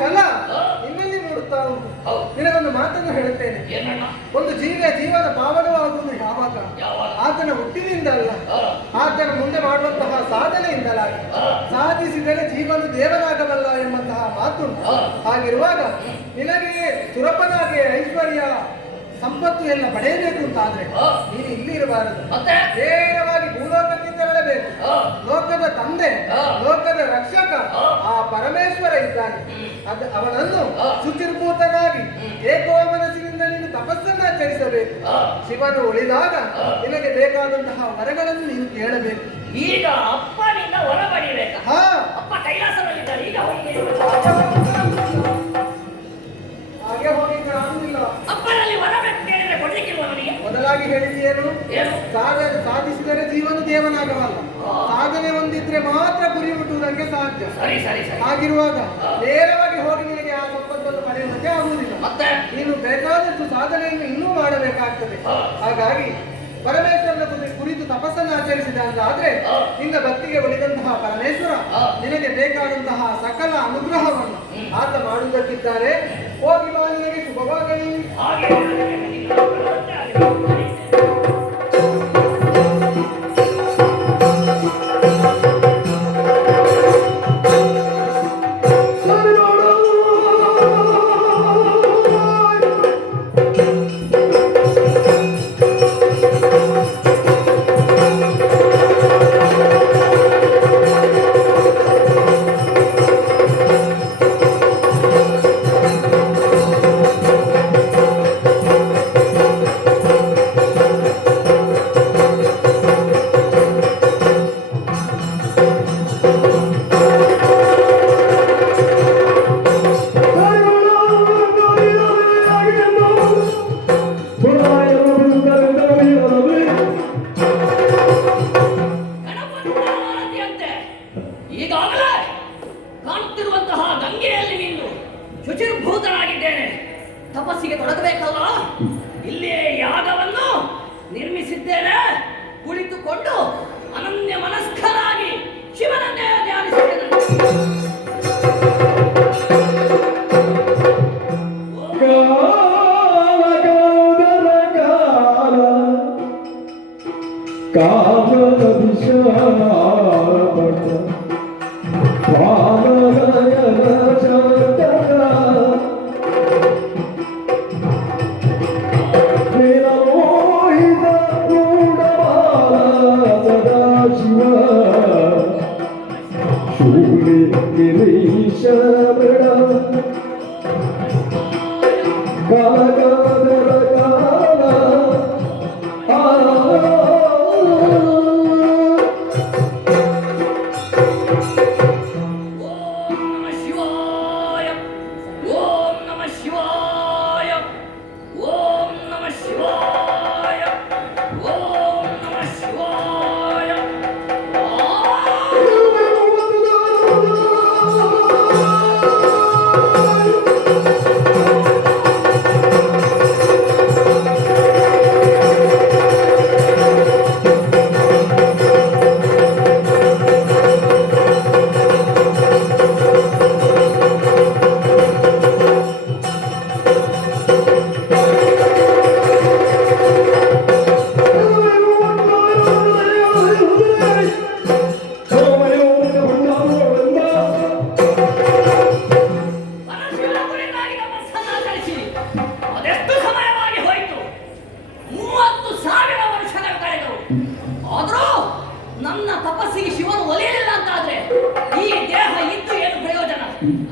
ಛಲ ಇನ್ನೆಲ್ಲಿ ನೋಡುತ್ತಾ ಉಂಟು. ನಿನಗೊಂದು ಮಾತನ್ನು ಹೇಳುತ್ತೇನೆ. ಒಂದು ಜೀವನ ಪಾವನವಾಗುವುದು ಯಾವಾಗ? ಆತನ ಹುಟ್ಟಿನಿಂದ ಅಲ್ಲ, ಆತನ ಮುಂದೆ ಮಾಡುವಂತಹ ಸಾಧನೆಯಿಂದಲಾಗಿ. ಸಾಧಿಸಿದರೆ ಜೀವನ ದೇವನಾಗಬಲ್ಲ ಎಂಬಂತಹ ಮಾತುಂಟು. ಹಾಗಿರುವಾಗ ನಿನಗೆ ಸುರಪನಾಗೆ ಐಶ್ವರ್ಯ ಸಂಪತ್ತು ಎಲ್ಲ ಪಡೆಯಬೇಕು ಅಂತಾದ್ರೆ ನೀನು ಇಲ್ಲಿ ಇರಬಾರದು, ನೇರವಾಗಿ ಭೂಲೋಕಕ್ಕೆ ತೆರಳಬೇಕು. ಲೋಕದ ತಂದೆ, ಲೋಕದ ರಕ್ಷಕ ಆ ಪರಮೇಶ್ವರ ಇದ್ದಾನೆ. ಅವನನ್ನು ಶುಚಿರ್ಭೂತನಾಗಿ ಏಕೋ ಮನಸ್ಸಿನಿಂದ ನೀನು ತಪಸ್ಸನ್ನು ಆಚರಿಸಬೇಕು. ಶಿವನು ಉಳಿದಾಗ ನಿನಗೆ ಬೇಕಾದಂತಹ ವರಗಳನ್ನು ನೀನು ಕೇಳಬೇಕು. ಈಗ ಅಪ್ಪನಿಂದ ಹೊರ ಪಡಿಬೇಕು. ಅಪ್ಪ ಕೈಲಾಸದಲ್ಲಿದ್ದಾರೆ. ಈಗ ಹಾಗೆ ಹೋಗಿದ್ರೆ ಆಗುದಿಲ್ಲ. ಅಪ್ಪನಲ್ಲಿ ವರ ಬೇಕು ಕೇಳಿದ್ರೆ ಕೊಡ್ಲಿಕ್ಕಿಲ್ವ ನನಗೆ? ಮೊದಲಾಗಿ ಹೇಳಿದ್ದೇನು? ಸಾಧಿಸಿದರೆ ಜೀವನ ದೇವನಾಗಬಲ್ಲ. ಸಾಧನೆ ಹೊಂದಿದ್ರೆ ಮಾತ್ರ ಗುರಿ ಮುಟ್ಟುವುದಕ್ಕೆ ಸಾಧ್ಯ. ಹಾಗಿರುವಾಗ ನೇರವಾಗಿ ಹೋಗಿ ನಿನಗೆ ಆ ಸಂಪತ್ತನ್ನು ಪಡೆಯುವುದಕ್ಕೆ ಆಗುವುದಿಲ್ಲ. ನೀನು ಬೇಕಾದಷ್ಟು ಸಾಧನೆಯನ್ನು ಇನ್ನೂ ಮಾಡಬೇಕಾಗ್ತದೆ. ಹಾಗಾಗಿ ಪರಮೇಶ್ವರನ ಕುರಿತು ತಪಸ್ಸನ್ನು ಆಚರಿಸಿದ ಅಂತಾದ್ರೆ ನಿನ್ನ ಭಕ್ತಿಗೆ ಒಲಿದಂತಹ ಪರಮೇಶ್ವರ ನಿನಗೆ ಬೇಕಾದಂತಹ ಸಕಲ ಅನುಗ್ರಹವನ್ನು ಆತ ಮಾಡುವುದಕ್ಕಿದ್ದಾರೆ. ಹೋಗಿ ಬಾ, ನಿನಗೆ ಶುಭವಾಗಲಿ. ಈಗಾಗಲೇ ಕಾಣುತ್ತಿರುವಂತಹ ಗಂಗೆಯಲ್ಲಿ ನಿಂತು ಶುಚಿರ್ಭೂತನಾಗಿದ್ದೇನೆ. ತಪಸ್ಸಿಗೆ ತೊಡಗಬೇಕಲ್ಲ, ಇಲ್ಲಿಯೇ ಯಾಗವನ್ನು ನಿರ್ಮಿಸಿದ್ದೇನೆ. ಕುಳಿತುಕೊಂಡು ಅನನ್ಯ ಮನಸ್ಕರಾಗಿ ಶಿವನನ್ನೇ ಧ್ಯಾನಿಸಿದ್ದೇನೆ.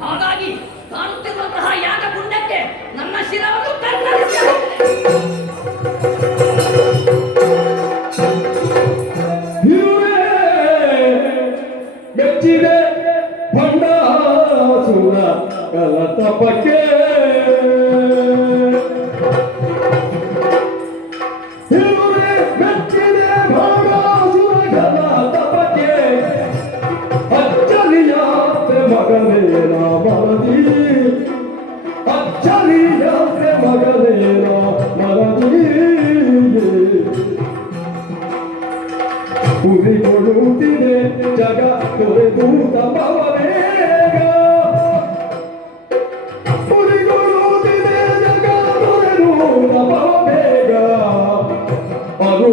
ಹಾಗಾಗಿ ಕಾಣುತ್ತಿರುವಂತಹ ಯಾಗ ಪುಣ್ಯಕ್ಕೆ ನನ್ನ ಶಿರವನ್ನು ಕತ್ತರಿಸಿ ಮೆಚ್ಚಿದೆ ಭಂಡಾಸುರ ಕಲತಪಕ್ಕೆ ಮೆಚ್ಚಿದೆ ಭಂಡಾಸುರ ಕಲತಪಕ್ಕೆ ಅಚ್ಚರಿಯಾತ್ರೆ ಮಗನೇ ನಾ ಮನದಿ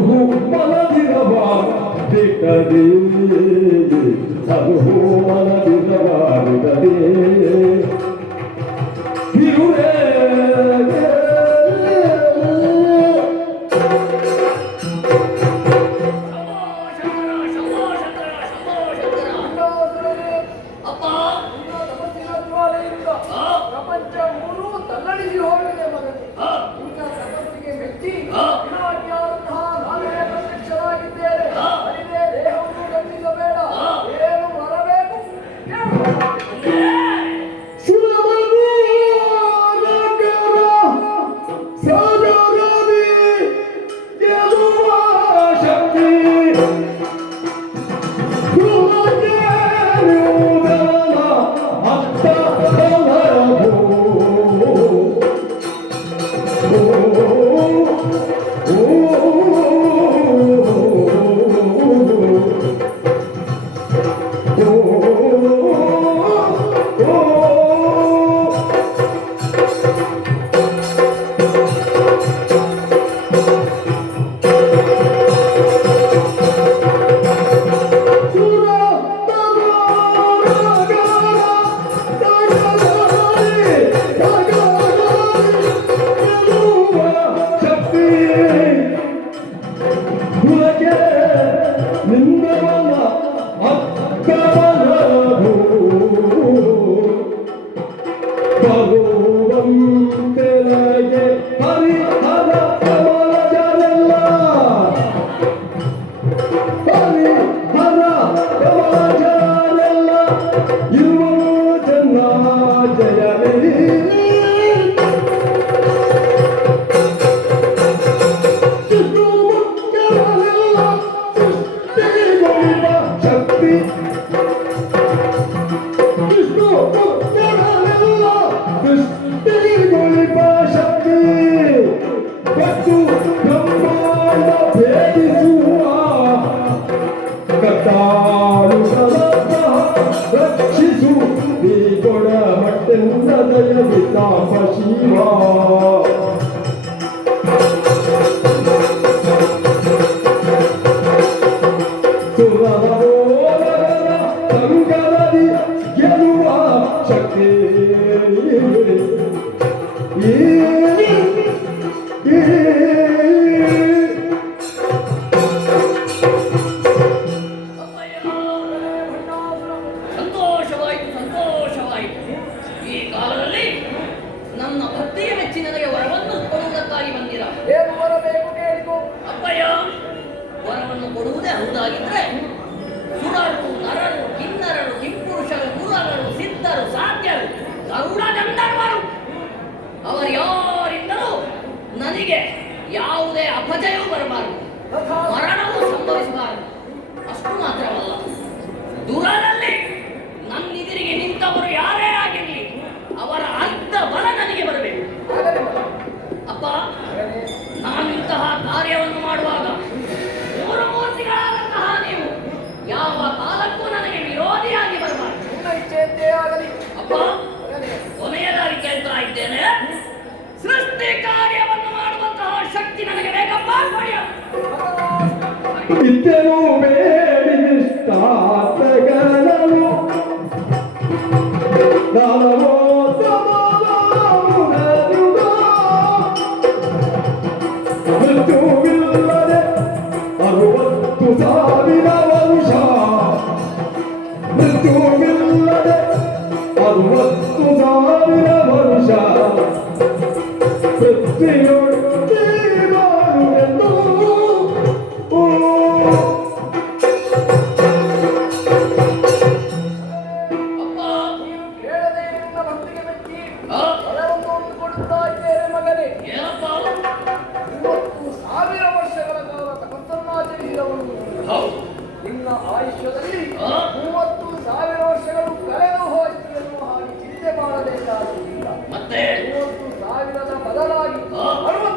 ಹೂ ಮಲಗಿರವ ಬಿಟ್ಟದೆ ಅದು ಹೂ ಮಲಗಿರವ ಬಿಡದೆ ಇರುವೆ ಪ್ರಪಂಚ ಮೂರು ತಲ್ಲಡಿಸಿ ಹೋಗಲಿದೆ ಮಗನೇ. ಈಗ ತಪಸ್ಸಿಗೆ ಮೆಚ್ಚಿ ವಿನಾಟಿಯಾದಂತಹ ನಾನೇ ಪ್ರತ್ಯಕ್ಷರಾಗಿದ್ದೇನೆ. ಅರಿದೇ ದೇಹವನ್ನು ಗಂಡಿಸಬೇಡ. ಏನು ಬರಬೇಕು ರಕ್ಷಿಸು ಈ ಕೊಡ ಮಟ್ಟೆಂದ ದಯವಿ ಸಾಂಬ ಶಿವ ಸುರವರೋದರ ಸಂಗರದಿ ಗೆಲುವ ಶಕ್ತಿ ಸಂತೋಷವಾಯಿತು ಸಂತೋಷವಾಯಿತು. ಈ ಕಾಲದಲ್ಲಿ ನನ್ನ ಭಕ್ತಿಯ ಮೆಚ್ಚಿ ನನಗೆ ವರವನ್ನು ಕೊಡುವುದಕ್ಕಾಗಿ ಬಂದಿರ. ಏನು ಬರಬೇಕು ಕೇಳಿಕೋ. ಅಪ್ಪಯ್ಯ, ವರವನ್ನು ಕೊಡುವುದೇ ಹೌದಾಗಿದ್ರೆ ಸುರರು, ನರರು, ಕಿನ್ನರರು, ಕಿಂಪುರುಷರು, ಗುರರು, ಸಿದ್ಧರು, ಸಾಧ್ಯರು, ಗರುಡ ಗಂಧರ್ವರು ಅವರ್ಯಾರಿಂದಲೂ ನನಗೆ ಯಾವುದೇ ಅಪಜಯವೂ ಬರಬಾರದು, ಮರಣವೂ ಸಂಭವಿಸಬಾರದು. ಅಷ್ಟು ಮಾತ್ರವಲ್ಲ, ದೂರದಲ್ಲಿ ನನ್ನೆದುರಿಗೆ ನಿಂತವರು ಯಾರೇ ಆಗಿರಲಿ ಅವರ ಅರ್ಧ ಬಲ ನನಗೆ ಬರಬೇಕು. ಅಪ್ಪ, ನಾನು ಇಂತಹ ಕಾರ್ಯವನ್ನು ಮಾಡುವಾಗ ಮೂರ್ತಿಗಳಾದಂತಹ ನೀವು ಯಾವ ಕಾಲಕ್ಕೂ ನನಗೆ ವಿರೋಧಿಯಾಗಿ ಬರಬಾರದು. ನಿನ್ನ ಇಚ್ಛೆಯಂತೆ ಆಗಲಿ. ಅಪ್ಪ, ಕೊನೆಯದಾಗಿ ಕೇಳ್ತಾ ಇದ್ದೇನೆ, ಸೃಷ್ಟಿ ಕಾರ್ಯವನ್ನು ಮಾಡುವಂತಹ ಶಕ್ತಿ ನನಗೆ ಬೇಕಪ್ಪ. ಇದ್ದರು ಬೇಡಿ ನಿಷ್ಠಾತಗಳನ್ನು ನಾನವೋ ಮೃತ್ಯುವಿಲ್ಲದೆ 60,000 ವರುಷ, ಮೃತ್ಯುವಿಲ್ಲದೆ 60,000 ವರುಷ ಪೃಥ್ವಿಯೊಡೆಯುವೆನು. ಅಪ್ಪ, ನೀನು ಕೇಳದೆ ನಿನ್ನ ಭಕ್ತಿಗೆ ಮೆಚ್ಚಿ ಆ? ವರವನ್ನು ಕೊಡುತ್ತಾ ಇದ್ದೇನೆ ಮಗನೇ. ಏನಪ್ಪ? 30,000 ವರ್ಷಗಳ ಕಾಲ ತಪಸ್ಸನ್ನಾಚರಿಸಿದವನು ಹೌದು. ನಿನ್ನ ಆಯುಷ್ಯದಲ್ಲಿ ಆ? 30,000 ವರ್ಷಗಳು ಕಳೆದು ಹೋಯಿತು ಎನ್ನುವ ಹಾಗೆ ಚಿಂತೆ ಮಾಡಬೇಕಾಗಿಲ್ಲ. ಮತ್ತೆ 30,000ದ ಬದಲಾಗಿ ಆ? 60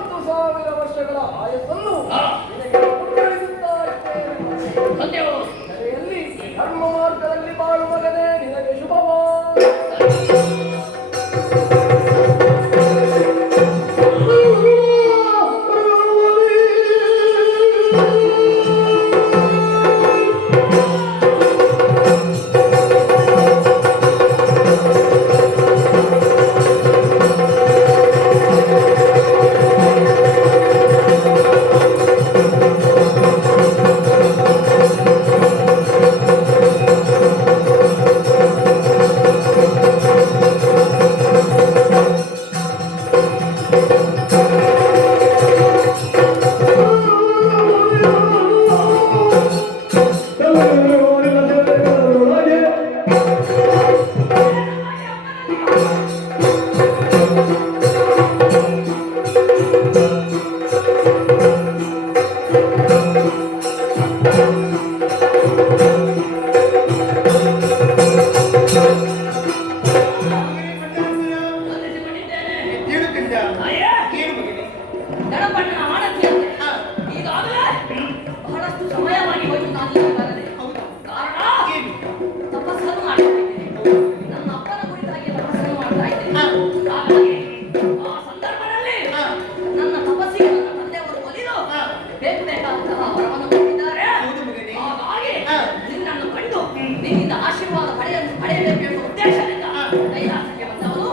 ಅಯ್ಯ ಏನು ಮಗನೇ? ಗಣಪಣ್ಣನ ಆಣತಿಯಂತೆ ಈಗಾಗಲೇ ಬಹಳಷ್ಟು ಸಮಯವಾಗಿ ಹೋಯಿತು ನಾನು ಇಲ್ಲಿ ಬರದೆ. ಹೌದಾ? ಕಾರಣ ಏನು? ತಪಸ್ಸನ್ನು ಮಾಡ್ತಾ ಇದ್ದೇನೆ. ನನ್ನ ಅಪ್ಪನ ಕುರಿತಾಗಿ ತಪಸ್ಸನ್ನು ಮಾಡ್ತಾ ಇದ್ದೇನೆ. ಹಾಗಾಗಿ ಆ ಸಂದರ್ಭದಲ್ಲಿ ನನ್ನ ತಪಸ್ಸಿಗೆ ನನ್ನ ತಂದೆಯವರು ಒಲಿದು ಬೇಕಾದಂತಹ ವರವನ್ನು ಕೊಟ್ಟಿದ್ದಾರೆ. ಹೌದು ಮಗನೇ. ಹಾಗಾಗಿ ನಿನ್ನನ್ನು ಕಂಡು ನಿನ್ನಿಂದ ಆಶೀರ್ವಾದ ಪಡೆಯಬೇಕೆಂಬ ಉದ್ದೇಶದಿಂದ ಕೈಲಾಸಕ್ಕೆ ಬಂದವನು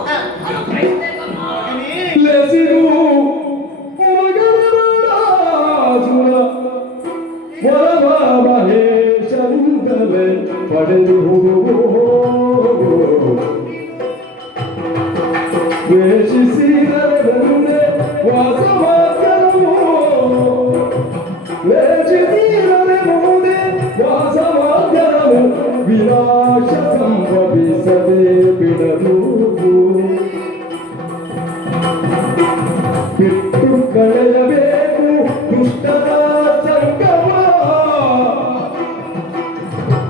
ಅನುಗ್ರಹಿಸಬೇಕಮ್ಮ. ಲೆಸಿರು ಮಗನರಾಜುನ ವರವ ಮಹೇಶನಿಂದಲೇ ಪಡೆದು ವೇಷಿಸಿರದೆ ವಾಸವಾದ್ಯನು ವೇಷಿಸಿರದೆ ಮುಂದೆ ವಾಸವಾದ್ಯನು ವಿನಾಶ ಸಂಭವಿಸದೆ ಬಿಡದು ಬಿಟ್ಟು ಕಳೆಯಬೇಕು ದುಷ್ಟರ ಸಂಗಮ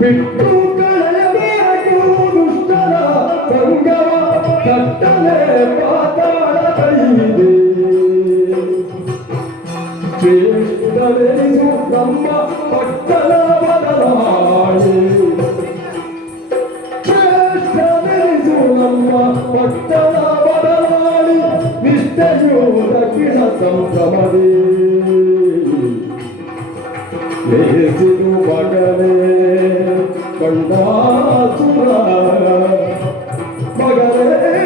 ಬಿಟ್ಟು ಕಳೆಯಬೇಕು ದುಷ್ಟರ ಸಂಗಮ ಕಟ್ಟಲೆ ಪಾತಾಳ ಕೈದೆ ಶ್ರೇಷ್ಠನೆನಿಸು ನಮ್ಮ ಪಟ್ಟಣ ಬದಲಾಳೆ ಶ್ರೇಷ್ಠನೆನಿಸು ನಮ್ಮ ಪಟ್ಟಣ ಬದಲಾಳಿ ನಿಷ್ಠೆಯು ದಕ್ಷಿಣ ಸಂಭ್ರಮದೇ ಲೇಸಿರು ಮಗನೇ ಕಂಡಾಸುರ ಮಗನೇ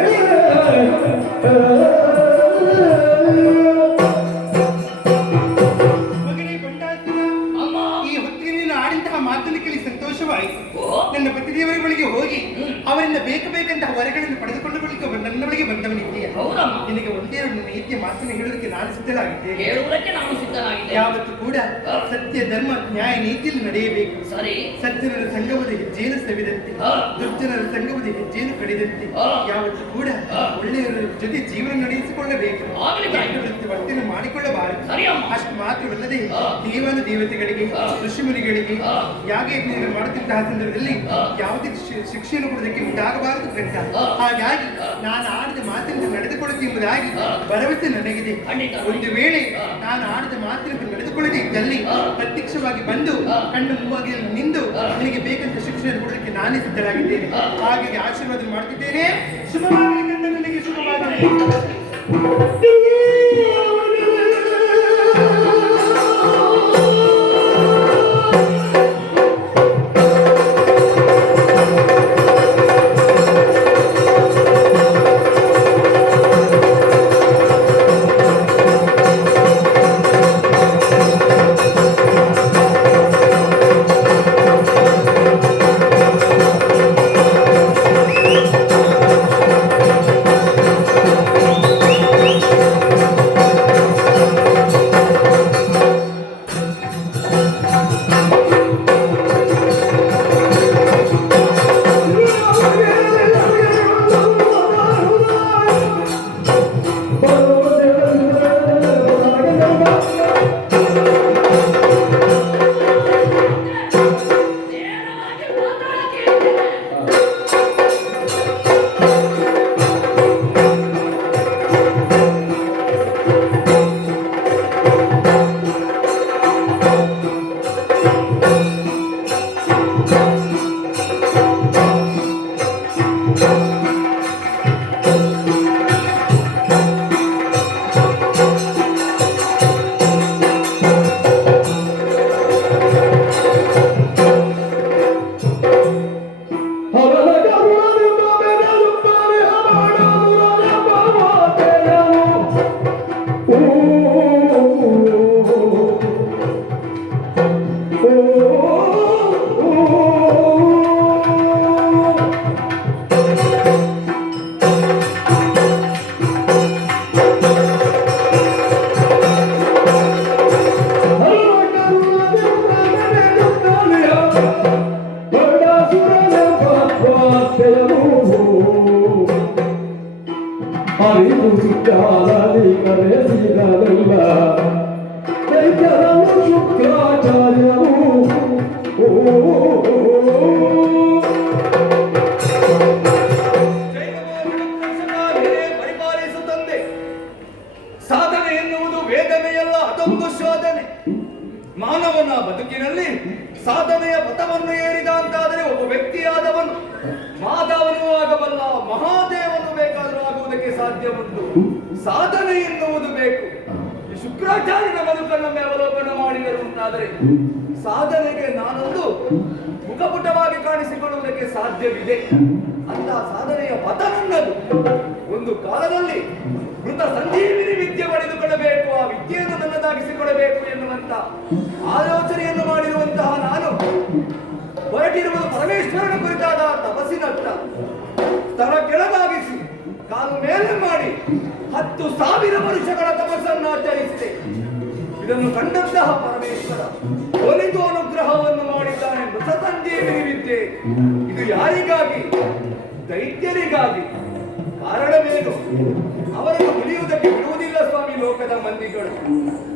ಮಗನೇ ಬಂಡಾಸುರ, ಅಮ್ಮ ಈ ಹೊತ್ತಿಗೆ ನೀನು ಆಡಿದಂತಹ ಮಾತನ್ನು ಕೇಳಿ ಸಂತೋಷವಾಯಿತು. ಓ, ನನ್ನ ಪತಿದೇವರ ಬಳಿಗೆ ಹೋಗಿ ಅವರಿಂದ ಬೇಕಂತಹ ವರಗಳನ್ನು ಪಡೆದುಕೊಂಡು ಬಳಿಕ ನನ್ನ ಬಳಿಗೆ ಬಂದವನಿದ್ದೀಯ. ಹೌದಮ್ಮ. ನಿನಗೆ ಒಂದೇ ಒಂದು ನೀತಿಯ ಮಾತನ್ನು ಹೇಳುವುದಕ್ಕೆ ನಾನು ಸಿದ್ಧನಾಗಿದ್ದೇನೆ. ಹೇಳುವುದಕ್ಕೆ ನಾನು ಸಿದ್ಧನಾಗಿದ್ದೇನೆ. ಯಾವತ್ತೂ ಕೂಡ ಸತ್ಯ ಧರ್ಮ ನ್ಯಾಯ ನೀತಿಯಲ್ಲಿ ನಡೆಯಬೇಕು. ಸರಿ. ಸಜ್ಜನರ ಸಂಗಮದ ಹೆಜ್ಜೆಯನ್ನು ಸವಿದಂತೆ ದುರ್ಜನರ ಸಂಗಮದ ಹೆಜ್ಜೆಯನ್ನು ಕಡಿದಂತೆ ಯಾವತ್ತೂ ಕೂಡ ಒಳ್ಳೆಯವರ ಜೊತೆ ಜೀವನ ನಡೆಸಿಕೊಳ್ಳಬೇಕು. ಆಗಲಿ ತಾಯಿ. ವರ್ತನೆ ಮಾಡಿಕೊಳ್ಳಬಾರದು. ಸರಿ ಅಮ್ಮ. ಅಷ್ಟು ಮಾತ್ರವಲ್ಲದೆ ದೇವಾನು ದೇವತೆಗಳಿಗೆ ಋಷಿಮುನಿಗಳಿಗೆ ಯಾಗಯಜ್ಞ ಮಾಡುತ್ತಿದ್ದ ಸಂದರ್ಭದಲ್ಲಿ ಯಾವುದೇ ಶಿಕ್ಷೆಯನ್ನು ಕೊಡುವುದಕ್ಕೆ ಮುಂದಾಗಬಾರದು ಕಂಡ. ಹಾಗಾಗಿ ನಾನು ಆಡಿದ ಮಾತಿನಿಂದ ನಡೆದುಕೊಳ್ಳುತ್ತೆ ಎಂಬುದಾಗಿ ಭರವಸೆ ನನಗಿದೆ. ಒಂದು ವೇಳೆ ನಾನು ಆಡಿದ ಮಾತಿನಿಂದ ನಡೆದುಕೊಳ್ಳದೆ ಇದ್ದಲ್ಲಿ ಪ್ರತ್ಯಕ್ಷವಾಗಿ ಬಂದು ಕಣ್ಣು ಮೂವಾಗಿ ನಿಂದು ನಿನಗೆ ಬೇಕಂತ ಶಿಕ್ಷೆಯನ್ನು ಕೊಡಲಿಕ್ಕೆ ನಾನೇ ಸಿದ್ಧರಾಗಿದ್ದೇನೆ. ಹಾಗಾಗಿ ಆಶೀರ್ವಾದ ಮಾಡ್ತಿದ್ದೇನೆ. ಶುಭವಾಗಲಿ ಕಂದ, ನನಗೆ ಶುಭವಾಗಲಿ. ನೇರವಾಗಿ ಮಾತಾಡಕ್ಕೆ ಇದ್ದೇನೆ. ಅರಿವು ಸುತ್ತಾಲಿ ಕರೆಸಿದನಲ್ಲ ದೈತ್ಯರನ್ನು ಶುಕ್ರಾಚಾರ್ಯರು ಪರಿಪಾಲಿಸುತ್ತಂದೆ ವೇದನೆಯಲ್ಲ ಅದೊಂದು ಶೋಧನೆ. ಮಾನವನ ಬದುಕಿನಲ್ಲಿ ಸಾಧನೆಯ ಪಥವನ್ನು ಏರಿದ ಅಂತಾದರೆ ಒಬ್ಬ ವ್ಯಕ್ತಿಯಾದವನು ಮಾಧವನೂ ಆಗಬಲ್ಲ, ಮಹಾದೇವನು ಬೇಕಾದರೂ ಆಗುವುದಕ್ಕೆ ಸಾಧ್ಯ ಉಂಟು. ಸಾಧನೆ ಎನ್ನುವುದು ಬೇಕು. ಈ ಶುಕ್ರಾಚಾರ್ಯನ ಬದುಕನ್ನೊಮ್ಮೆ ಅವಲೋಕನ ಮಾಡಿದರು ಅಂತಾದರೆ ಸಾಧನೆಗೆ ನಾನೊಂದು ಮುಖಪುಟವಾಗಿ ಕಾಣಿಸಿಕೊಳ್ಳುವುದಕ್ಕೆ ಸಾಧ್ಯವಿದೆ. ಅಂತ ಸಾಧನೆಯ ಪಥ ನನ್ನದು. ಒಂದು ಕಾಲದಲ್ಲಿ ಮೃತ ಸಂಜೀವಿನಿ ವಿದ್ಯೆ ಪಡೆದುಕೊಳ್ಳಬೇಕು, ಆ ವಿದ್ಯೆಯನ್ನು ನನ್ನದಾಗಿಸಿಕೊಳ್ಳಬೇಕು ಎನ್ನುವಂತ ಆಲೋಚನೆಯನ್ನು ಮಾಡಿರುವಂತಹ ನಾನು ಹೊರಟಿರುವುದು ಪರಮೇಶ್ವರನ ಕುರಿತಾದ ತಪಸ್ಸಿನತ್ತ. ತನ ಕೆಳಗಾಗಿಸಿ ಕಾಲು ಮೇಲೆ ಮಾಡಿ 10,000 ವರ್ಷಗಳ ತಪಸ್ಸನ್ನು ಆಚರಿಸಿದೆ. ಇದನ್ನು ಕಂಡಂತಹ ಪರಮೇಶ್ವರ ಒಲಿದು ಅನುಗ್ರಹವನ್ನು ಮಾಡಿದ್ದಾನೆ. ಮೃತ ಸಂಜೀವಿನಿ ವಿದ್ಯೆ ಇದು ಯಾರಿಗಾಗಿ? ದೈತ್ಯರಿಗಾಗಿ. ಕಾರಣವೇನು? ಅವರನ್ನು ಉಳಿಯುವುದಕ್ಕೆ ಬಿಡುವುದಿಲ್ಲ ಸ್ವಾಮಿ ಲೋಕದ ಮಂದಿಗಳು.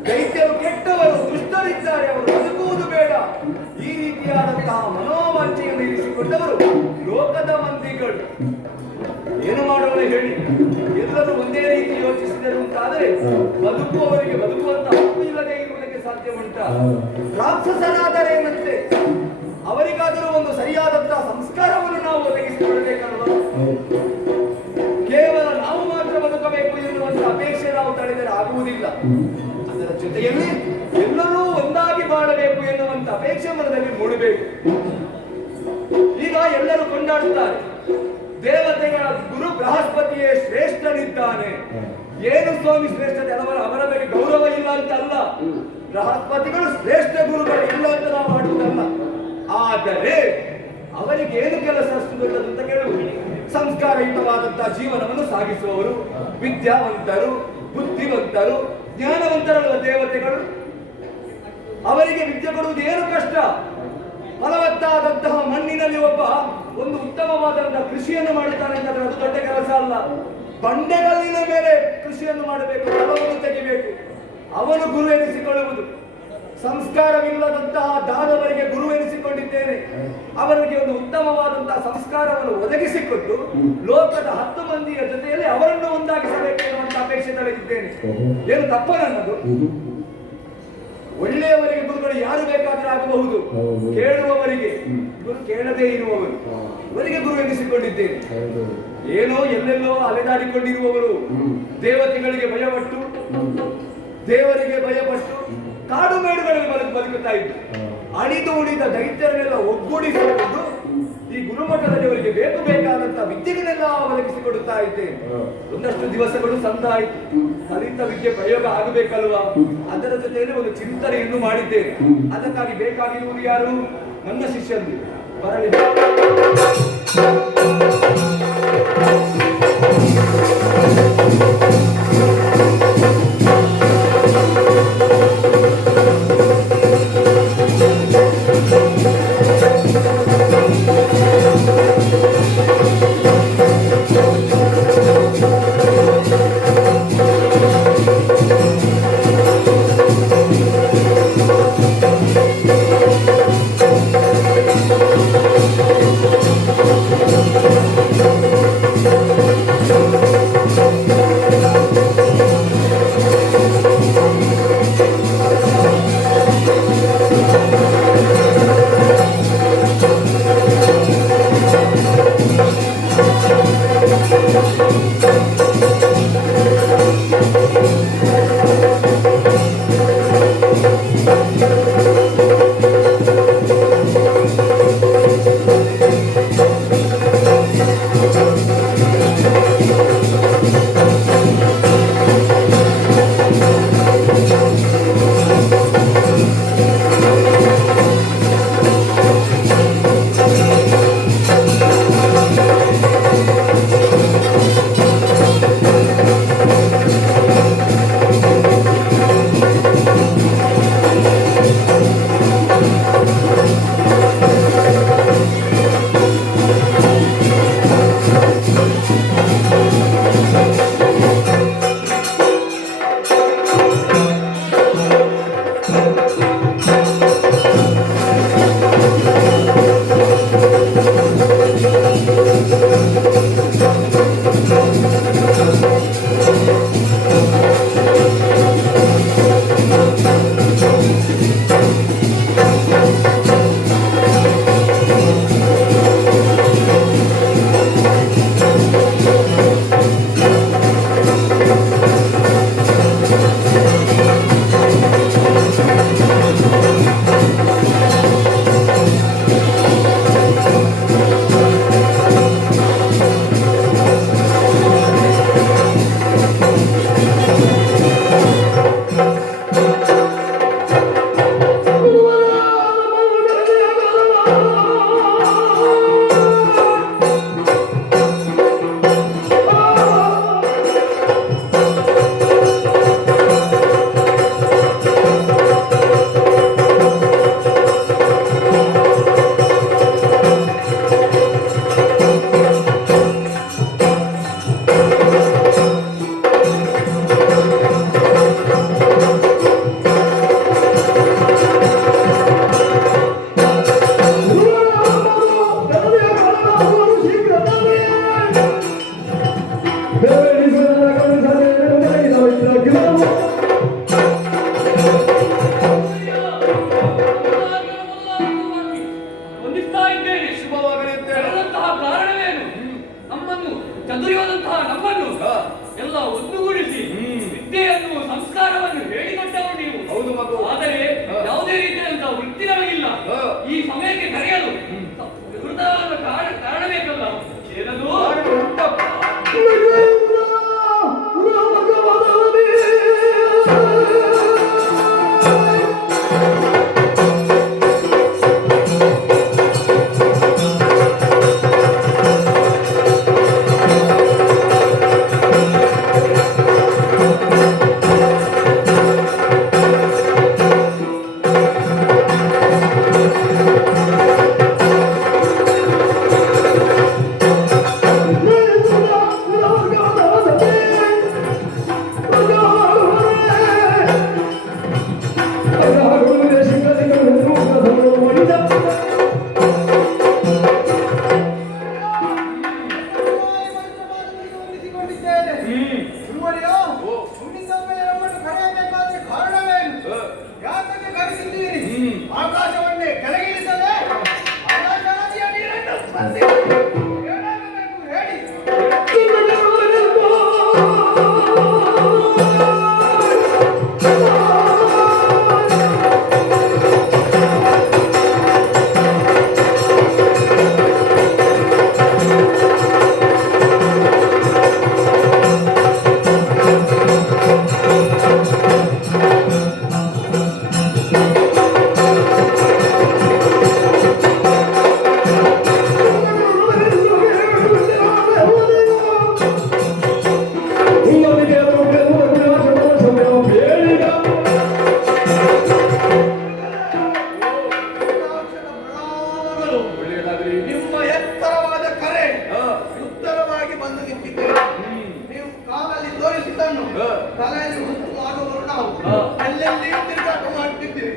ದೈತ್ಯರು ಕೆಟ್ಟವರು, ದುಷ್ಟರಿದ್ದಾರೆ, ಅವರು ಬದುಕುವುದು ಬೇಡ. ಈ ರೀತಿಯಾದಂತಹ ಮನೋವಾಂಛೆಯನ್ನು ಇರಿಸಿಕೊಂಡವರು ಲೋಕದ ಮಂದಿಗಳು. ಏನು ಮಾಡೋಣ ಹೇಳಿ? ಎಲ್ಲರೂ ಒಂದೇ ರೀತಿ ಯೋಚಿಸಿದರು ಅಂತಾದರೆ ಬದುಕುವವರಿಗೆ ಬದುಕುವಂತ ಹಕ್ಕು ಇಲ್ಲದೆ ಇರುವುದಕ್ಕೆ ಸಾಧ್ಯ ಉಂಟ? ರಾಕ್ಷಸರಾದರೇನಂತೆ? ಅವರಿಗಾದರೂ ಒಂದು ಸರಿಯಾದಂತಹ ಸಂಸ್ಕಾರವನ್ನು ನಾವು ಒದಗಿಸಿಕೊಳ್ಳಬೇಕಲ್ವ? ಕೇವಲ ನಾವು ಮಾತ್ರ ಬದುಕಬೇಕು ಎನ್ನುವಂತ ಅಪೇಕ್ಷೆ ನಾವು ತಳೆದರೆ ಆಗುವುದಿಲ್ಲ. ಅದರ ಜೊತೆಯಲ್ಲಿ ಎಲ್ಲರೂ ಒಂದಾಗಿ ಬಾಳಬೇಕು ಎನ್ನುವಂತ ಅಪೇಕ್ಷೆ ಮನದಲ್ಲಿ ಮೂಡಬೇಕು. ಈಗ ಎಲ್ಲರೂ ಕೊಂಡಾಡುತ್ತಾರೆ, ದೇವತೆಗಳ ಗುರು ಬೃಹಸ್ಪತಿಯೇ ಶ್ರೇಷ್ಠನಿದ್ದಾನೆ. ಏನು ಸ್ವಾಮಿ ಶ್ರೇಷ್ಠತೆ? ಅವರ ಬಗ್ಗೆ ಗೌರವ ಇಲ್ಲ ಅಂತ ಅಲ್ಲ, ಬೃಹಸ್ಪತಿಗಳು ಶ್ರೇಷ್ಠ ಗುರುಗಳು ಇಲ್ಲ ಅಂತ ನಾವು ಮಾಡುವುದಲ್ಲ. ಆದರೆ ಅವರಿಗೆ ಏನು ಕೆಲಸ ಅಂತ ಕೇಳುವುದು? ಸಂಸ್ಕಾರಯುತವಾದಂತಹ ಜೀವನವನ್ನು ಸಾಗಿಸುವವರು, ವಿದ್ಯಾವಂತರು, ಬುದ್ಧಿವಂತರು, ಜ್ಞಾನವಂತರಲ್ಲ ದೇವತೆಗಳು. ಅವರಿಗೆ ವಿದ್ಯೆ ಕೊಡುವುದು ಏನು ಕಷ್ಟ? ಫಲವತ್ತಾದಂತಹ ಮಣ್ಣಿನಲ್ಲಿ ಒಂದು ಉತ್ತಮವಾದಂತಹ ಕೃಷಿಯನ್ನು ಮಾಡುತ್ತಾನೆ ಅಂತಂದ್ರೆ ಅದು ದೊಡ್ಡ ಕೆಲಸ ಅಲ್ಲ. ಬಂಡೆಗಲ್ಲಿನ ಮೇಲೆ ಕೃಷಿಯನ್ನು ಮಾಡಬೇಕು, ಫಲವನ್ನು ತೆಗಿಬೇಕು. ಅವನು ಗುರು ಎನಿಸಿಕೊಳ್ಳುವುದು. ಸಂಸ್ಕಾರವಿಲ್ಲದಂತಹ ದಾನವರಿಗೆ ಗುರು ಎನಿಸಿಕೊಂಡಿದ್ದೇನೆ. ಅವರಿಗೆ ಒಂದು ಉತ್ತಮವಾದಂತಹ ಸಂಸ್ಕಾರವನ್ನು ಒದಗಿಸಿಕೊಟ್ಟು ಲೋಕದ 10 ಮಂದಿಯ ಜೊತೆಯಲ್ಲಿ ಅವರನ್ನು ಒಂದಾಗಿಸಬೇಕು ಎನ್ನುವಂತ ಅಪೇಕ್ಷೆ ತಳೆದಿದ್ದೇನೆ. ಏನು ತಪ್ಪ ನನ್ನದು? ಒಳ್ಳೆಯವರಿಗೆ ಗುರುಗಳು ಯಾರು ಬೇಕಾದರೂ ಆಗಬಹುದು. ಕೇಳುವವರಿಗೆ ಗುರು, ಕೇಳದೇ ಇರುವವರು ಇವರಿಗೆ ಗುರು ಎನಿಸಿಕೊಂಡಿದ್ದೇನೆ. ಏನೋ ಎಲ್ಲೆಲ್ಲೋ ಅಲೆದಾಡಿಕೊಂಡಿರುವವರು ದೇವತೆಗಳಿಗೆ ಭಯಪಟ್ಟು, ದೇವರಿಗೆ ಭಯಪಟ್ಟು ಕಾಡು ಮೇಡುಗಳಲ್ಲಿ ಬದುಕುತ್ತಾ ಇದ್ದು ಅಳಿದು ಉಳಿದ ದೈತ್ಯರನ್ನೆಲ್ಲ ಒಗ್ಗೂಡಿಸಿಕೊಂಡು ಈ ಗುರುಮಠದಲ್ಲಿ ಅವರಿಗೆ ಬೇಕಾದಂತಹ ವಿದ್ಯೆಗಳನ್ನೆಲ್ಲ ಒದಗಿಸಿಕೊಡುತ್ತಾ ಇದ್ದೇನೆ. ಒಂದಷ್ಟು ದಿವಸಗಳು ಸಂದಾಯಿತು. ಕಲಿತ ವಿದ್ಯೆ ಪ್ರಯೋಗ ಆಗಬೇಕಲ್ವಾ? ಅದರ ಜೊತೆಯಲ್ಲಿ ಒಂದು ಚಿಂತನೆಯನ್ನು ಮಾಡಿದ್ದೇನೆ. ಅದಕ್ಕಾಗಿ ಬೇಕಾಗಿರುವುದು ಯಾರು? ನನ್ನ ಶಿಷ್ಯರು. ಬರಲಿ. ನಾವು ಹಾ. ಅಲ್ಲೆಲ್ಲಿ ತಿರುಗಾಟ ಮಾಡ್ತಿದ್ದೀವಿ,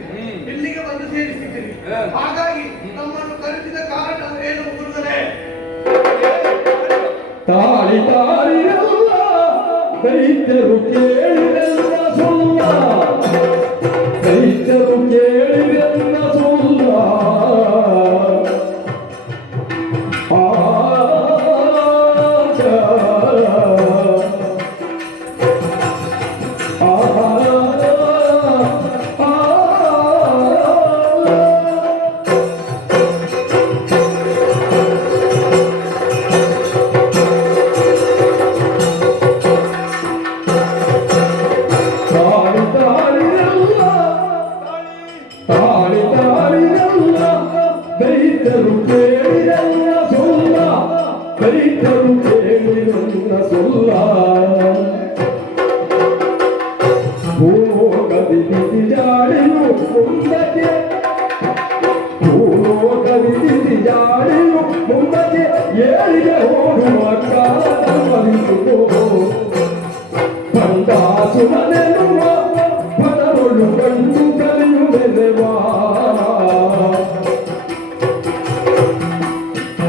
ಇಲ್ಲಿಗೆ ಬಂದು ಸೇರಿಸಿದ್ದೀವಿ. ಹಾ. ಹಾಗಾಗಿ ನಮ್ಮನ್ನು ಕರೆಸಿದ ಕಾರಣ ಏನು ಗುರುಗಳೇ? ತಾಳಿ ತಾಳಿರಲ್ಲ ದೈತ್ಯರು ಕೇಳಿರೆಲ್ಲ ಸುಳ್ಳ, ದೈತ್ಯರು ಕೇಳಿರೆಲ್ಲ ಸುಳ್ಳ. ತಾಳಿ ತಾಳಿರಲ್ಲ ದೈತ್ಯರು ಕೇಳಿರಲ್ಲ ಸುಳ್ಳ, ದೈತ್ಯರು ಕೇಳಿರಲ್ಲ ಸುಳ್ಳ. ಭೂಲೋಕದಿ ಜಾಡಿಯು ಮುಂದಕ್ಕೆ, ಭೂಲೋಕದಿ ಜಾಡಿಯು ಮುಂದಕ್ಕೆ ಏಳಿಗೆ ಓಡುವ ಕಾಲ ಸಂಭವಿಸಿತು. ಬಂದಾಸುರನೆನ್ನುವ ಪದರೊಳು ಕಂಡು ಕಲಿಯುವೆವಾ,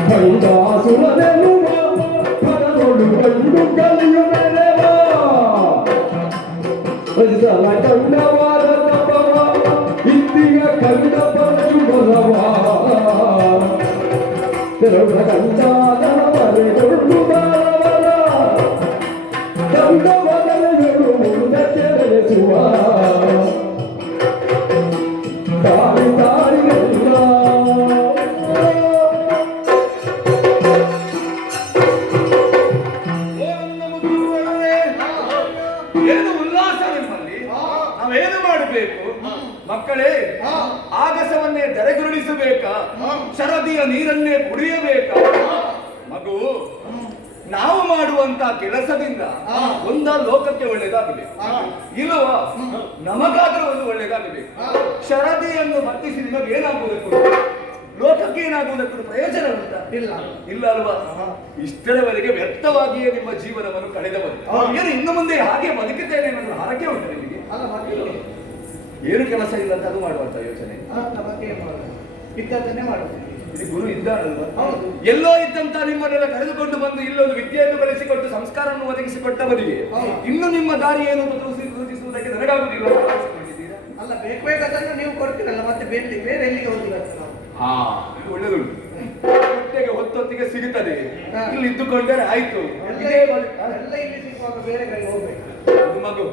ಬಂದಾಸುರನೆನ್ನುವ ಪದರೊಳು ಕಂಡು ಕಲಿಯುವೆವಾ. ಸಲ ಕಂಡವಾದ ತಪವ ಇಂದಿಗ ಕಂಡ ಪರಶುಭರವ, ತೆರಳ ಕಂಡಾದವರೆಗೊಳ್ಳು ಬಾರವರ ಕಂಡ ಬದಲೆಗಳು ಮುಂದಕ್ಕೆ ಬೆಳೆಸುವ. ತಾಳಿ ತಾಳಿರಲ್ಲ ಏನು ಉಲ್ಲಾಸ ನಿಮ್ಮಲ್ಲಿ? ನಾವೇನು ಮಾಡಬೇಕು ಮಕ್ಕಳೇ? ಆಗಸವನ್ನೇ ಧರೆಗುರುಳಿಸಬೇಕಾ? ಶರದಿಯ ನೀರನ್ನೇ ಕುಡಿಯಬೇಕಾ? ಮಗು, ನಾವು ಮಾಡುವಂತ ಕೆಲಸದಿಂದ ಒಂದ ಲೋಕಕ್ಕೆ ಒಳ್ಳೆಯದಾಗಬೇಕು, ಇಲ್ಲವ ನಮಗಾದ್ರೂ ಒಂದು ಒಳ್ಳೆಯದಾಗಬೇಕು. ಶರದಿಯನ್ನು ಬತ್ತಿಸಿ ನಿಮಗೆ ಏನಾಗುವುದಕ್ಕೂ, ಲೋಕಕ್ಕೆ ಏನಾಗುವುದಕ್ಕೂ ಪ್ರಯೋಜನ ಉಂಟಾ? ಇಲ್ಲ ಅಲ್ವಾ? ಇಷ್ಟರವರೆಗೆ ವ್ಯರ್ಥವಾಗಿಯೇ ನಿಮ್ಮ ಜೀವನವನ್ನು ಕಳೆದವರು. ಏನು ಇನ್ನು ಮುಂದೆ ಹಾಗೆ ಬದುಕುತ್ತೇನೆ ಅನ್ನೋ ಹರಕೆ ಉಂಟು ನಿಮಗೆ? ಏನು ಕೆಲಸ ಇಲ್ಲ ಅಂತ ಅದು ಮಾಡುವಂತ ಯೋಚನೆ? ಇದ್ದದನ್ನೇ ಮಾಡುತ್ತೇನೆ. ಇಲ್ಲಿ ಗುರು ಇದ್ದಾರಲ್ವಾ? ಎಲ್ಲೋ ಇದ್ದಂತ ನಿಮ್ಮನ್ನೆಲ್ಲ ಕರೆದುಕೊಂಡು ಬಂದು ಇಲ್ಲೊಂದು ವಿದ್ಯೆಯನ್ನು ಕಲಿಸಿಕೊಟ್ಟು ಸಂಸ್ಕಾರವನ್ನು ಒದಗಿಸಿಕೊಟ್ಟವರಿಗೆ ಇನ್ನು ನಿಮ್ಮ ದಾರಿ ಏನು ರೂಪಿಸುವುದಕ್ಕೆ ನನಗಾಗುವುದಿಲ್ಲ. ಅಲ್ಲ, ಬೇಕಾದನ್ನು ನೀವು ಕೊಡ್ತೀರಲ್ಲ, ಮತ್ತೆ ಬೇರೆ ಎಲ್ಲಿಗೆ ಹೋಗ್ತೀರ? ಹಾ, ಇದು ಒಳ್ಳೆದುಂಟು. ಹೊಟ್ಟೆಗೆ ಹೊತ್ತೊತ್ತಿಗೆ ಸಿಗುತ್ತದೆ, ಇಲ್ಲಿ ಇದ್ದುಕೊಂಡರೆ ಆಯ್ತು. ಎಲ್ಲ ಇಲ್ಲಿ ಸಿಗುವಾಗ ಬೇರೆ ಕಡೆ ಹೋಗ್ಬೇಕು. ಮಗು,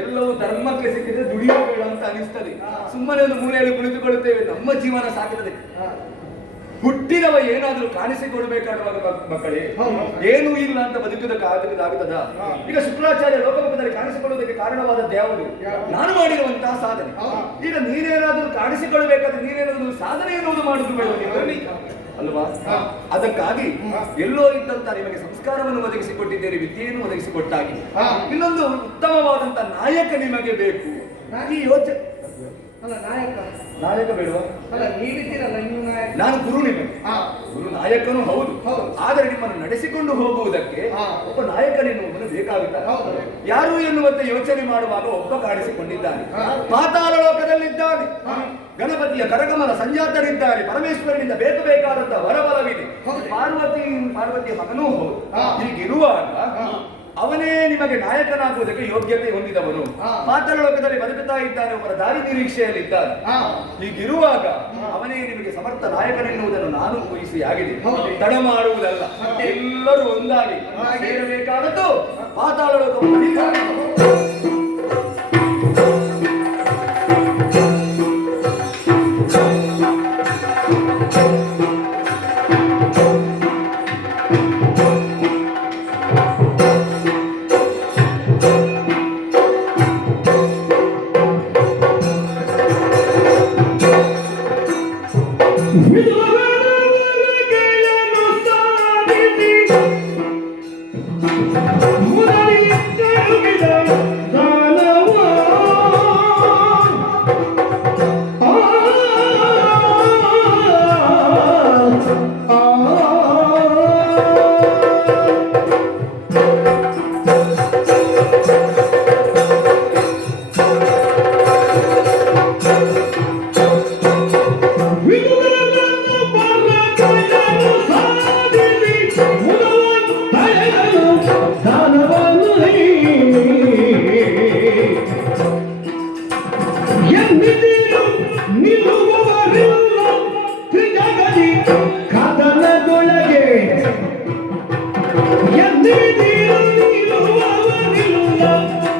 ಎಲ್ಲವೂ ಧರ್ಮಕ್ಕೆ ಸಿಕ್ಕಿದ್ರೆ ದುಡಿಯಬೇಡ ಅಂತ ಅನಿಸ್ತದೆ. ಸುಮ್ಮನೆ ಒಂದು ಮೂಲೆಯಲ್ಲಿ ಕುಳಿತುಕೊಳ್ಳುತ್ತೇವೆ, ನಮ್ಮ ಜೀವನ ಸಾಕಿದೆ. ಹುಟ್ಟಿದವ ಏನಾದ್ರೂ ಕಾಣಿಸಿಕೊಡ್ಬೇಕಾಗುವಾಗ ಮಕ್ಕಳೇ, ಏನೂ ಇಲ್ಲ ಅಂತ ಬದುಕುವುದಕ್ಕಾಗುತ್ತದ? ಈಗ ಶುಕ್ರಾಚಾರ್ಯ ಲೋಕಮುಖದಲ್ಲಿ ಕಾಣಿಸಿಕೊಳ್ಳುವುದಕ್ಕೆ ಕಾರಣವಾದದ್ದು ಯಾವುದು? ನಾನು ಮಾಡಿರುವಂತಹ ಸಾಧನೆ. ಈಗ ನೀನೇನಾದ್ರೂ ಕಾಣಿಸಿಕೊಳ್ಳಬೇಕಾದ್ರೆ ನೀನೇನಾದ್ರೂ ಸಾಧನೆ ಎನ್ನುವುದು ಮಾಡುವುದು ಬೇಡ ಅಲ್ವಾ? ಅದಕ್ಕಾಗಿ ಎಲ್ಲೋ ಇದ್ದಂತ ನಿಮಗೆ ಸಂಸ್ಕಾರವನ್ನು ಒದಗಿಸಿಕೊಟ್ಟಿದ್ದೇನೆ, ವಿದ್ಯೆಯನ್ನು ಒದಗಿಸಿಕೊಟ್ಟಾಗಿ ಇನ್ನೊಂದು ಉತ್ತಮವಾದಂತ ನಾಯಕ ನಿಮಗೆ ಬೇಕು. ಈ ಯೋಚನೆ ಅಲ್ಲ, ನಾಯಕ ಬೇಡವಾ? ಅಲ್ಲ, ನೀವಿದ್ದೀರಲ್ಲ ನೀವು ನಾಯಕ. ನಾನು ಗುರು ನಿಮಗೆ, ಗುರು ನಾಯಕನು ಹೌದು. ಆದರೆ ನಿಮ್ಮನ್ನು ನಡೆಸಿಕೊಂಡು ಹೋಗುವುದಕ್ಕೆ ಒಬ್ಬ ನಾಯಕನೆನ್ನುವುದನ್ನು ಬೇಕಾಗುತ್ತಾರೆ. ಯಾರು ಎನ್ನುವಂತೆ ಯೋಚನೆ ಮಾಡುವಾಗ ಒಬ್ಬ ಕಾಣಿಸಿಕೊಂಡಿದ್ದಾನೆ, ಪಾತಾಳ ಲೋಕದಲ್ಲಿದ್ದಾನೆ. ಗಣಪತಿಯ ಕರಗಮನ ಸಂಜಾತರಿದ್ದಾರೆ. ಪರಮೇಶ್ವರನಿಂದ ಬೇಕಾದಂತ ವರಬಲವಿದೆ. ಪಾರ್ವತಿಯ ಮಗನೂ ಹೌದು. ಹೀಗಿರುವಾಗ ಅವನೇ ನಿಮಗೆ ನಾಯಕನಾಗುವುದಕ್ಕೆ ಯೋಗ್ಯತೆ ಹೊಂದಿದವನು. ಪಾತಾಳ ಲೋಕದಲ್ಲಿ ಬದುಕುತ್ತಾ ಇದ್ದಾನೆ, ಒಬ್ಬರ ದಾರಿ ನಿರೀಕ್ಷೆಯಲ್ಲಿದ್ದಾನೆ. ಹೀಗಿರುವಾಗ ಅವನೇ ನಿಮಗೆ ಸಮರ್ಥ ನಾಯಕನೆನ್ನುವುದನ್ನು ನಾನು ಊಹಿಸಿ ಆಗಿದೆ. ತಡ ಮಾಡುವುದಲ್ಲ, ಎಲ್ಲರೂ ಒಂದಾಗಿ ಸೇರಬೇಕಾದದ್ದು ಪಾತಾಳ ಲೋಕವನ್ನು. ಮುರಳಿ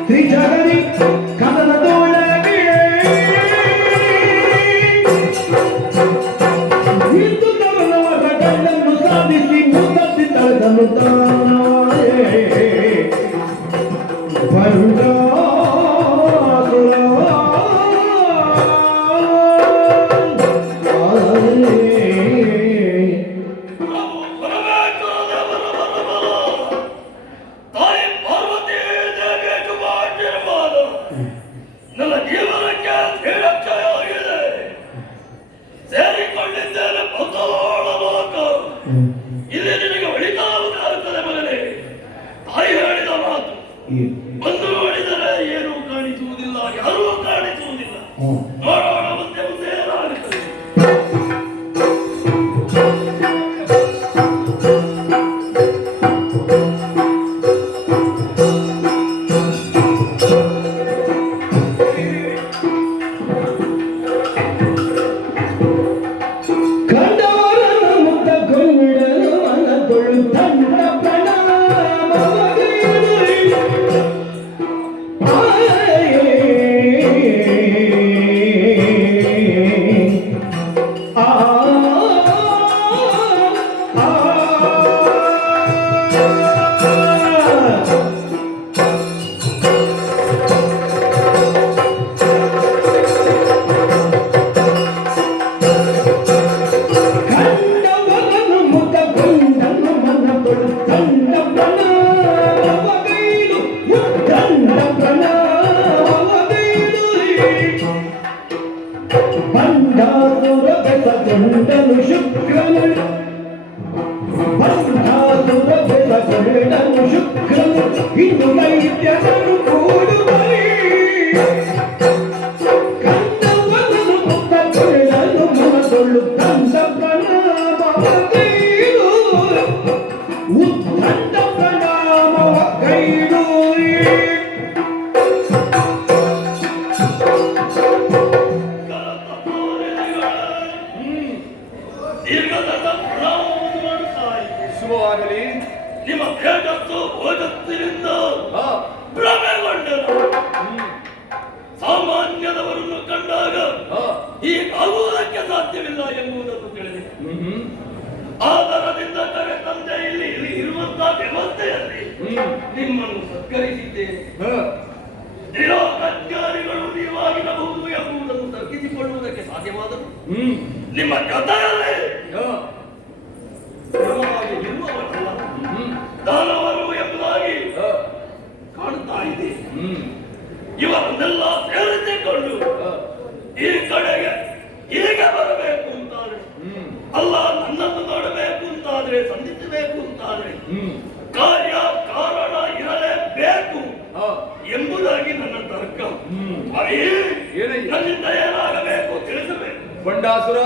ತ್ರಿಜಗರಿ ಕದನದೊಳಗೆ ಇಂದು ತವನವರ ಗಂಡನ್ನು ಸಾಧಿಸಿ ಮುತ್ತತ್ತಿ ತಳೆದನು ತಾನೇ ತಾಯಿ ಪಾರ್ವತಿ ದೇವಿಯನ್ನು ಮಾಡಿರುವಾಗ ನನ್ನ ಜೀವನಕ್ಕೆ ಕ್ಷಯವಾಗಿದೆ. ಸೇರಿಕೊಂಡಿದ್ದೇನೆ ಪಾತಾಳ ಲೋಕ. ಇಲ್ಲಿ ನಿನಗೆ ಒಳಿತಾಗುತ್ತದೆ ಮಗನೇ. ತಾಯಿ ಹೇಳಿದ ಮಾತು ಬಂದು ನೋಡಿದರೆ ಏನೂ ಕಾಣಿಸುವುದಿಲ್ಲ, ಯಾರೂ ಕಾಣಿಸುವುದಿಲ್ಲ. ನೋಡೋಣ ಮುಂದೆ ಮುಂದೆ ಏನಾಗುತ್ತದೆ. ಕಂಡವರನ್ನು ಮುದ್ದ ಗೊಂಡನು ಮನದೊಳು ತಂಡ ಬಂಡಾಸುರ ಶುಕ್ರನು ಇನ್ನು ದೈತ್ಯನನ್ನು ಕೂಡುವರಿ ಕಂದವನನು ಮುತ್ತ ಕೊಳ್ಳಲು ಮನದೊಳ್ಳು ತಂದ ಪ್ರಣಾಮವಗೈದು ಉತ್ತಂಡ ಪ್ರಣಾಮವಗೈದು ಶುಭವಾಗಲಿ. ನಿಮ್ಮ ತೇಜಸ್ಸು ಓಜಸ್ಸಿನಿಂದ ಭ್ರಮೆಗೊಂಡರು. ಸಾಮಾನ್ಯದವರನ್ನು ಕಂಡಾಗ ಹೀಗಾಗುವುದಕ್ಕೆ ಸಾಧ್ಯವಿಲ್ಲ ಎಂಬುದನ್ನು ತಿಳಿದೆ. ಆದರದಿಂದ ಕರೆ ತಂದೆ ಇಲ್ಲಿ ಇರುವಂತಹ ವ್ಯವಸ್ಥೆಯಲ್ಲಿ ನಿಮ್ಮನ್ನು ಸತ್ಕರಿಸಿದ್ದೇನೆ. ತ್ರಿಲೋಕಜ್ಞಾನಿಗಳು ನೀವಾಗಿರಬಹುದು ಎಂಬುದನ್ನು ತರ್ಕಿಸಿಕೊಳ್ಳುವುದಕ್ಕೆ ಸಾಧ್ಯವಾದರೂ ನಿಮ್ಮ ಜೊತೆಯಲ್ಲಿ ಕ್ರಮವಾಗಿ ಇರುವವರಲ್ಲ, ದಾನವರು ಎಂಬುದಾಗಿ ಕಾಣುತ್ತಾ ಇದೆ. ಇವರನ್ನೆಲ್ಲ ಸೇರಿಸಿಕೊಂಡು ಈ ಕಡೆಗೆ ಈಗ ಬರಬೇಕು ಅಂತಾದ್ರೆ, ಅಲ್ಲ ನನ್ನನ್ನು ನೋಡಬೇಕು ಅಂತಾದ್ರೆ, ಸಂಧಿಸಬೇಕು ಅಂತಾದ್ರೆ ಕಾರ್ಯ ಕಾರಣ ಇರಲೇಬೇಕು ಎಂಬುದಾಗಿ ನನ್ನ ತರ್ಕ. ನನ್ನಿಂದ ಏನಾಗಬೇಕು ತಿಳಿಸಬೇಕು. ಬಂಡಾಸುರ